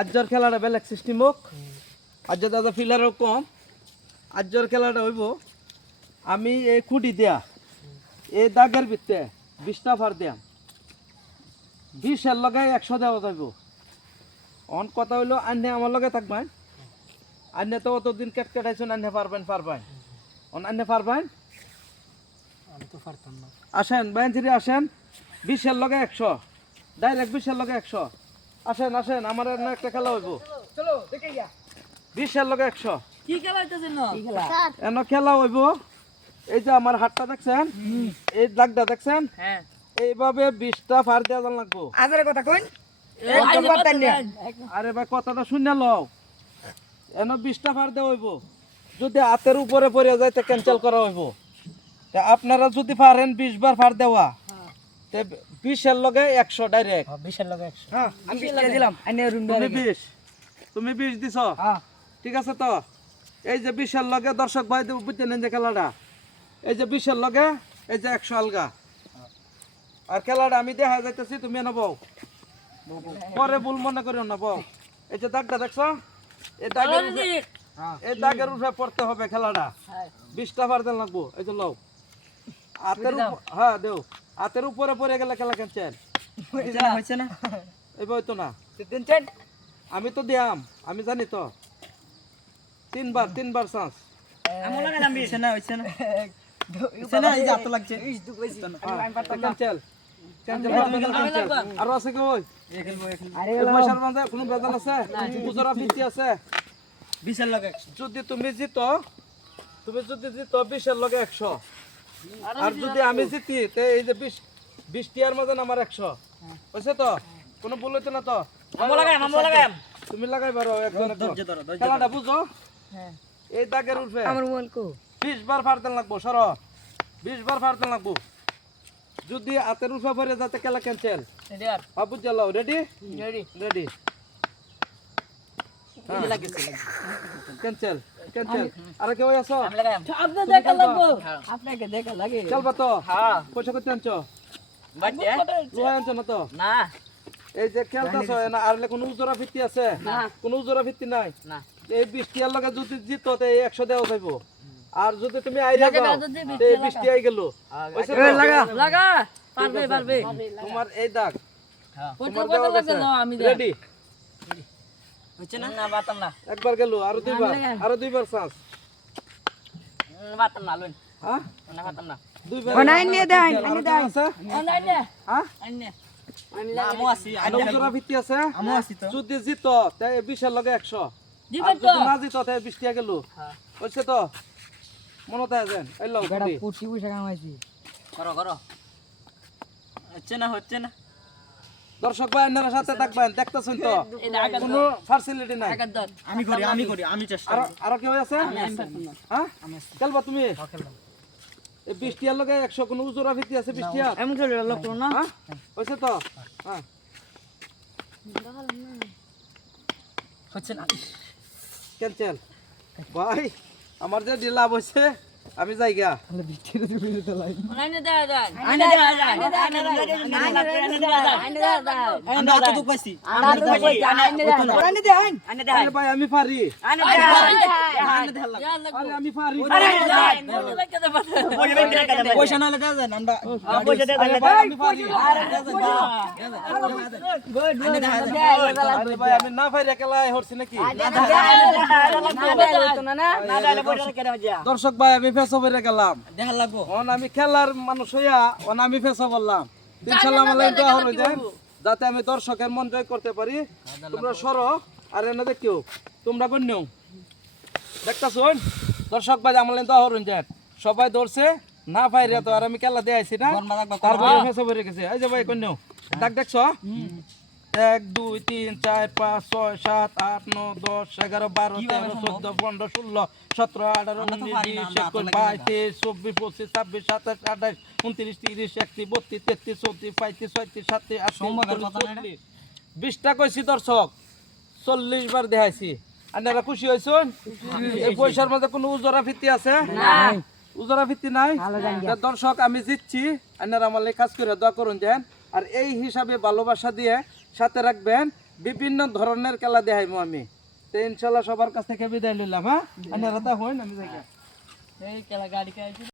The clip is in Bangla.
আজ্জর খেলাটা বেলেগ সিস্টেম হোক। আজ্জর দাদা ফিলারও কম। আজ্জর খেলাটা হইব আমি এই খুঁটি দেয়া। এই দাগের ভিতরে বিশটা ফার দেয়া। বিশের লগে একশো দেওয়া যাইব। অন কথা হইল আন্নে আমার লগে থাকবেন আন্নে তো অতদিন কেট কেটাইছেন আন্নে পারবেন পারবেন। অন আন্নে পারবেন? আসেন বাইনঝিরি আসেন। বিশের লগে একশো। ডাইরেক্ট বিশের লগে একশো। আসেন আসেন আমার এনে একটা খেলা হইব। চলো দেখে গিয়া। বিশের লগে একশো। কি খেলা হইতেছে না? কি খেলা? এন খেলা হইব। এই যে আমার হাতটা দেখছেন? এই দাগটা দেখছেন? হ্যাঁ। এইভাবে বিশটা ফার দেওয়া জান লাগবো। আজারে কথা একদম আরে ভাই কথাটা শুনে লও। এন বিশটা ফার দেওয়া হইব। যদি হাতের উপরে পড়ে যায় তা ক্যান্সেল করা হইব। তা আপনারা যদি পারেন বিশ বার ফার দেওয়া। তে বিশের লগে একশো ডাইরেক্ট বিশের লগে 100 হ্যাঁ আমি বিশ দিলাম। তুমি বিশ। তুমি বিশ দিছ? হ্যাঁ। ঠিক আছে তো? এই যে বিশের লগে দর্শক ভাই বুঝতে নেন যে খেলাটা? এই যে বিশের লগে এই যে একশো আলগা। আর খেলাটা আমি দেখা যাইতেছি তুমি নেব পরে ভুল মনে করিও নেব এই যে দাগটা দেখছ? এই দাগের এই দাগের উপরে পড়তে হবে খেলাটা। বিশটা পার দেন লাগবো। এই যে লও। উপ- হ্যাঁ দেও। হাতের উপরে পড়ে গেলে খেলা হইছে না তো না। আমি তো দিয়াম আমি জানি তো। তিনবার তিনবার চান্স আমো লাগা দাম হইছে না হইছে না। হইছে না এই যে হাত লাগছে। ক্যান্সেল ক্যান্সেল ক্যান্সেল আর আছে কি কোনো বেজাল আছে? খুচরা ফিতি আছে? বিশের লগে যদি তুমি জিত তুমি যদি জিত বিশের লগে একশো। আর যদি আমি জিতি তে এই যে বিশ বিশ টিয়ার মধ্যে আমার একশো। বুঝছে তো? কোনো ভুল হইতো না তো? তুমি লাগাই পারো একজন খেলাটা বুঝো? হ্যাঁ। এই দাগের উঠবে আমার মোবাইল কো। বিশ বার ফাড়তেন লাগবো সর। বিশ বার ফাড়তেন লাগবো। যদি হাতের উঠে পরে যাতে খেলা ক্যান্সেল চালাও ready ready ready cancel cancel. আর কেউ আছো? আপনি দেখা লাগবো। আপনাকে দেখা লাগে। চলবা তো? হ্যাঁ। পয়সা করতে আনছো? বাড়তে আনছো না তো? না। এই যে খেলতেছো না আর কোনো উজোরা ভিত্তি আছে? কোনো উজোরা ভিত্তি নাই? না। এই বৃষ্টিয়ার লগে যদি জিত তো এই একশো দেওয়া যাইব। আর যদি তুমি আইরা যাও তো এই বৃষ্টি আই গেল বুঝছ লাগা। পারবে পারবে। তোমার এই দাগ। হ্যাঁ। তোমার দেওয়া গেছে। রেডি হচ্ছে না? না বাতাম না। একবার গেল আরও দুইবার আরও দুইবার চান্স বাতাম না লুন হ্যাঁ? না বাতাম না। দুইবার অনাই নিয়ে দেন হ্যাঁ? আমো আছি আর উজোরা ভিত্তি আছে? আমো আছি তো। যদি জিত তাই বিশের লগে একশো। যদি না জিত তাই বৃষ্টি গেল। হ্যাঁ। বুঝছে তো মনে থাকে যেন এই লোক পুটি পয়সা কামাইছি করো করো। হচ্ছে না হচ্ছে না। দর্শক ভাই আপনারা সাথে থাকবেন দেখতেছেন তো? কোনো ফ্যাসিলিটি নাই। আমি করি আমি করি আমি চেষ্টা আরও আরও কেউ আছে? হ্যাঁ? খেলবা তুমি? এই বৃষ্টিয়ার লগে একশো কোনো উজোরা ভিত্তি আছে বৃষ্টিয়ার? এমন চলে লোক না। হ্যাঁ? হয়েছে তো? হ্যাঁ। হচ্ছে না। ক্যান্সেল ভাই আমার যে ডিলাভ হয়েছে আমি যাই গা আইনে দে দেন আইনে দে দেন আইনে দে দেন আইনে দে দেন আইনে দে দেন আমরা তো দুঃখ পাইছি আমরা তো দুঃখ পাইছি আইনে দে আইনে দে আইনে দে আরে ভাই আমি পারি আইনে দে আইনে দে আরে আমি পারি পয়সা না লেগে দেন আমরা পয়সা দে আরে ভাই আমি পারি আরে ভাই আমি না পারি খেলায় হরছি নাকি দর্শক ভাই আমি ফেসো বেড়ে গেলাম। দেখা লাগবো। অন আমি খেলার মানুষ হইয়া অন আমি ফেসো বললাম। ইনশাল্লাহ আমার লাইন হলো যে যাতে আমি দর্শকের মন জয় করতে পারি। তোমরা সরো আর এনে দেখিও। তোমরা গণ্যও দেখতাছ? দর্শক ভাই আমার লাইন তো হরুন যে সবাই ধরছে না পাইরে তো আর আমি খেলা দিয়ে আইছি না তারপরে ফেসো বেড়ে গেছে। এই যে ভাই কন্যাও ডাক দেখছ? এক দুই তিন চার পাঁচ ছয় সাত আট নয় দশ এগারো বারো তেরো চোদ্দ পনেরো ষোলো সতেরো আঠারো উনিশ বিশ একুশ বাইশ তেইশ চব্বিশ পঁচিশ ছাব্বিশ সাতাশ আঠাশ উনত্রিশ তিরিশ একত্রিশ বত্রিশ তেত্রিশ চৌত্রিশ পঁয়ত্রিশ ছয়ত্রিশ সাতত্রিশ আটত্রিশ বিশটা কইছি দর্শক। চল্লিশ বার দেখাইছি। আপনারা খুশি হয়েছেন? এই পয়সার মধ্যে কোনো উজরা ভিত্তি আছে? উজরা ভিত্তি নাই? দর্শক আমি জিতছি। আপনারা আমার কাজ করে দোয়া করুন দেন। আর এই হিসাবে ভালোবাসা দিয়ে সাথে রাখবেন বিভিন্ন ধরনের খেলা দেখাইবো আমি। তো ইনশাল্লাহ সবার কাছ থেকে বিদায় নিলাম হ্যাঁ? হয় না আমি দেখা এই খেলা গাড়ি